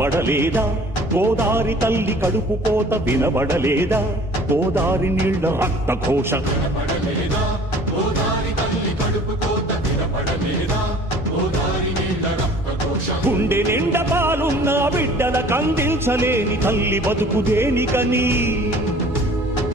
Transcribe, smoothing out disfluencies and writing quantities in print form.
కనబడలేదా? గోదారి తల్లి కడుపు కోత వినబడలేదా? గోదారి నీళ్ల రక్తఘోష గుండె నిండా పాలున్న బిడ్డల కందించలేని తల్లి బతుకు దేనికని?